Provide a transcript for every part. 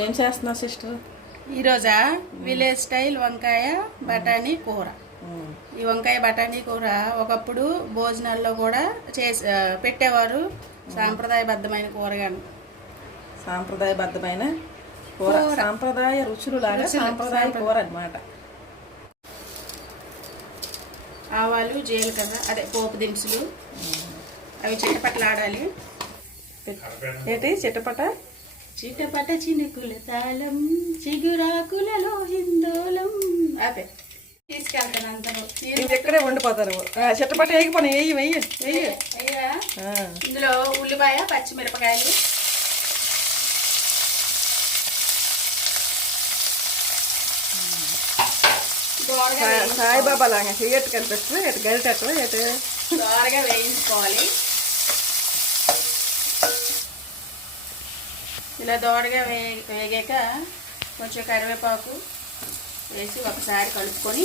ఏం చేస్తున్నావు sister? ఈరోజా village style వంకాయ బఠానీ కూర. ఈ వంకాయ బఠానీ కూర ఒకప్పుడు భోజనాల్లో కూడా చేసి పెట్టేవారు. సాంప్రదాయబద్ధమైన కూరగా సాంప్రదాయబద్ధమైన కూర. సాంప్రదాయ రుచులు లాగా సాంప్రదాయ. కూర అన్నమాట. ఆవాలు జీలకర్ర అదే పోపు దినుసులు. అవి చిట్టపట్లాడాలి ఏంటి? చిట్టపట చిట్టపట చినుకుల తాళం చిగురాకులలో హిందోళం అదే తీసుకెళ్తాను అందరూ ఇది ఇక్కడే ఉండిపోతారు. ఆ, చిట్టపట వేగిపోయి వెయ్యి వెయ్యి ఇందులో ఉల్లిపాయ పచ్చిమిరపకాయలు. సాయిబాబా లాగా చెయ్యట్టు కనిపిస్తుంది ఎటు గరిటట్టు ఎటు దోరగా వేయించుకోవాలి. ఇలా దోరగా వే వేగాక కొంచెం కరివేపాకు వేసి ఒకసారి కలుపుకొని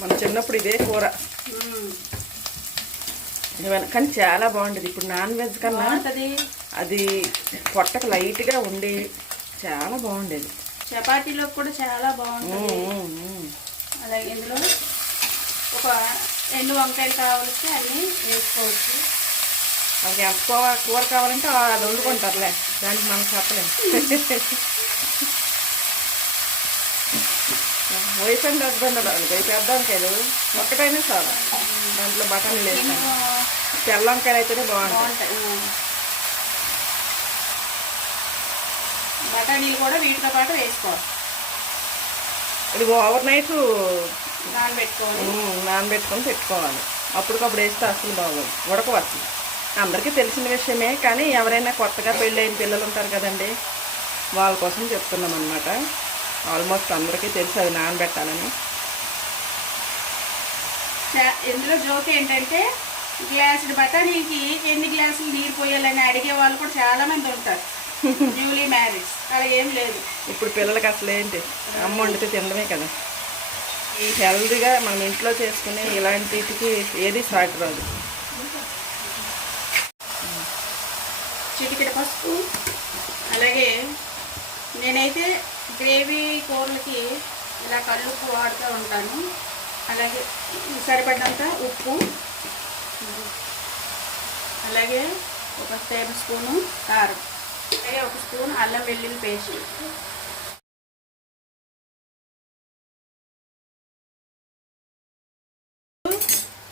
మన చిన్నప్పుడు ఇదే కూర. కానీ చాలా బాగుండేది. ఇప్పుడు నాన్ వెజ్ కన్నా బాగుంటుంది. అది పొట్టకు లైట్గా ఉండి చాలా బాగుండేది. చపాతీలో కూడా చాలా బాగుంటుంది. అలాగే ఇందులో ఒక ఎండు వంకాయలు కావాలంటే అన్నీ వేసుకోవచ్చు. అది ఎక్కువ కూర కావాలంటే ఆ- అది వండుకుంటారులే దానికి మనం చెప్పలేము వైఫ్ అండ్ హస్బెండ్ వైపు కాదు. ఒక్కటైనా చాలు. దాంట్లో బఠానీలు లేదు. తెల్ల వంకాయలు అయితేనే బాగుంటాయి. బఠానీలు కూడా వీటితో పాటు వేసుకోవాలి. ఇది ఓవర్ నైట్ నానబెట్టుకోవాలి. నానబెట్టుకొని పెట్టుకోవాలి. అప్పటికప్పుడు వేస్తే అసలు బాగోదు. ఉడకవచ్చు అందరికీ తెలిసిన విషయమే కానీ ఎవరైనా కొత్తగా పెళ్ళైన పిల్లలు ఉంటారు కదండి వాళ్ళ కోసం చెప్తున్నాం అనమాట ఆల్మోస్ట్ అందరికీ తెలుసు అది నానబెట్టాలని. ఇందులో జోక్ ఏంటంటే గ్లాసుడు బఠానీకి ఎన్ని గ్లాసులు నీరు పోయాలని అడిగే వాళ్ళు కూడా చాలా మంది ఉంటారు. న్యూలీ మ్యారేజ్ అలా ఏం లేదు. ఇప్పుడు పిల్లలకి అసలు ఏంటి? అమ్మ వండితే తినడమే కదా. ఈ హెల్తీగా మనం ఇంట్లో చేసుకునే ఇలాంటికి ఏది సాటి రాదు. చిటికెడ పసుపు. అలాగే నేనైతే గ్రేవీ కూరలకి ఇలా కల్లుప్పు వాడుతూ ఉంటాను. అలాగే సరిపడినంత ఉప్పు. అలాగే ఒక టేబుల్ స్పూను కారం. అలాగే ఒక స్పూన్ అల్లం వెల్లుల్లి పేస్ట్.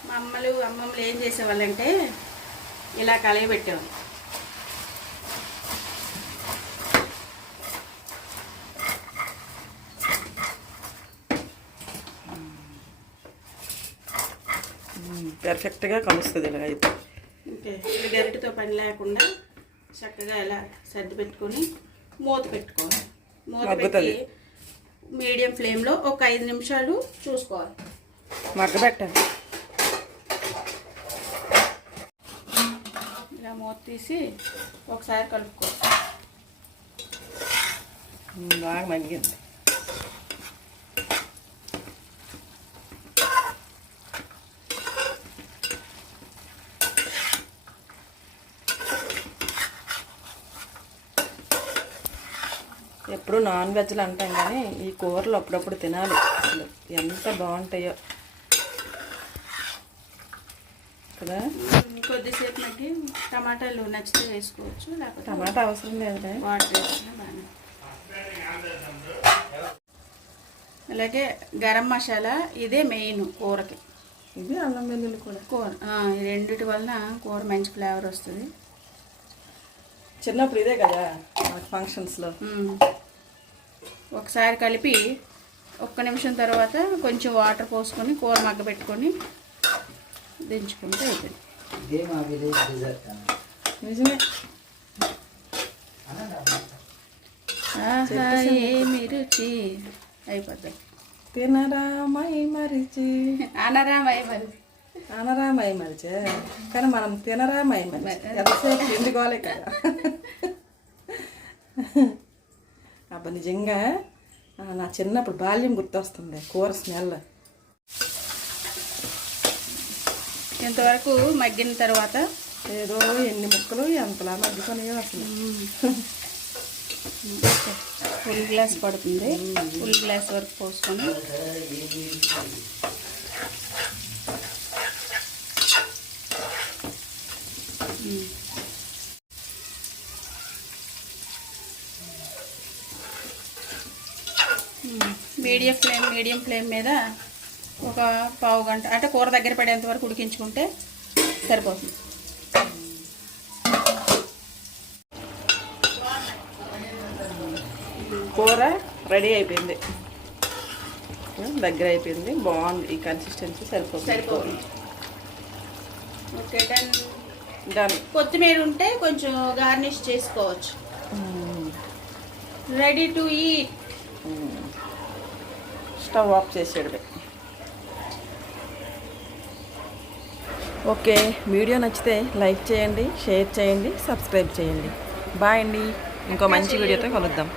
మా అమ్మలు అమ్మమ్మలు ఏం చేసేవాళ్ళంటే ఇలా కలయి పెట్టేవాళ్ళు. పెర్ఫెక్ట్గా కలుస్తుంది ఇలా అయితే. గరిటతో పని లేకుండా చక్కగా ఇలా సర్ది పెట్టుకొని మూత పెట్టుకోవాలి. మూత పెట్టి. మీడియం ఫ్లేమ్లో ఒక ఐదు నిమిషాలు చూసుకోవాలి. మగ్గబెట్టాలి. ఇలా మూత తీసి ఒకసారి కలుపుకోవాలి. బాగా మగ్గింది. ఎప్పుడు నాన్ వెజ్లు అంటాం కానీ ఈ కూరలు అప్పుడప్పుడు తినాలి. అసలు ఎంత బాగుంటాయో. కదా? కొద్దిసేపు మట్టి టమాటాలు నచ్చితే వేసుకోవచ్చు లేకపోతే టమాటా అవసరం లేదులే వాటర్ వేసినా బాగానే. అలాగే గరం మసాలా ఇదే మెయిన్ కూరకి. ఇది అల్లం వెల్లుల్లి కూడా. కూర ఈ రెండిటి వలన కూర మంచి ఫ్లేవర్ వస్తుంది. చిన్నప్పుడు ఇదే కదా ఫంక్షన్స్లో. ఒకసారి కలిపి ఒక్క నిమిషం తర్వాత కొంచెం వాటర్ పోసుకొని కూర మగ్గ పెట్టుకొని దించుకుంటే అయిపోయింది. Dessert. నిజమే. ఆహా ఏమి రుచి? అయిపోతుంది తినరామై మరిచి. అనరామయ్య మరి అనరామై మరిచే కానీ మనం తినరామై మరిచి ఎంతసేపు ఎందుకోలే కదా. అబ్బా నిజంగా నా చిన్నప్పుడు బాల్యం గుర్తొస్తుంది కూర స్మెల్. ఇంతవరకు మగ్గిన తర్వాత? ఏదో ఎన్ని ముక్కలు ఎంతలా మగ్గిపోయినాయో అసలు. ఫుల్ గ్లాస్ పడుతుంది. ఫుల్ గ్లాస్ వరకు పోసుకొని. మీడియం ఫ్లేమ్ మీడియం ఫ్లేమ్ మీద ఒక పావు గంట అంటే కూర దగ్గర పడేంత వరకు ఉడికించుకుంటే సరిపోతుంది. కూర రెడీ అయిపోయింది. దగ్గర అయిపోయింది. బాగుంది. ఈ కన్సిస్టెన్సీ సరిపోతుంది. సరిపోతుంది. ఓకే డన్ డన్ కొత్తిమీర ఉంటే కొంచెం గార్నిష్ చేసుకోవచ్చు. Ready to eat stove off చేసేయడమే okay video నచ్చితే లైక్ చేయండి షేర్ చేయండి సబ్స్క్రైబ్ చేయండి. బాయ్ అండి. ఇంకో మంచి వీడియోతో కలుద్దాం.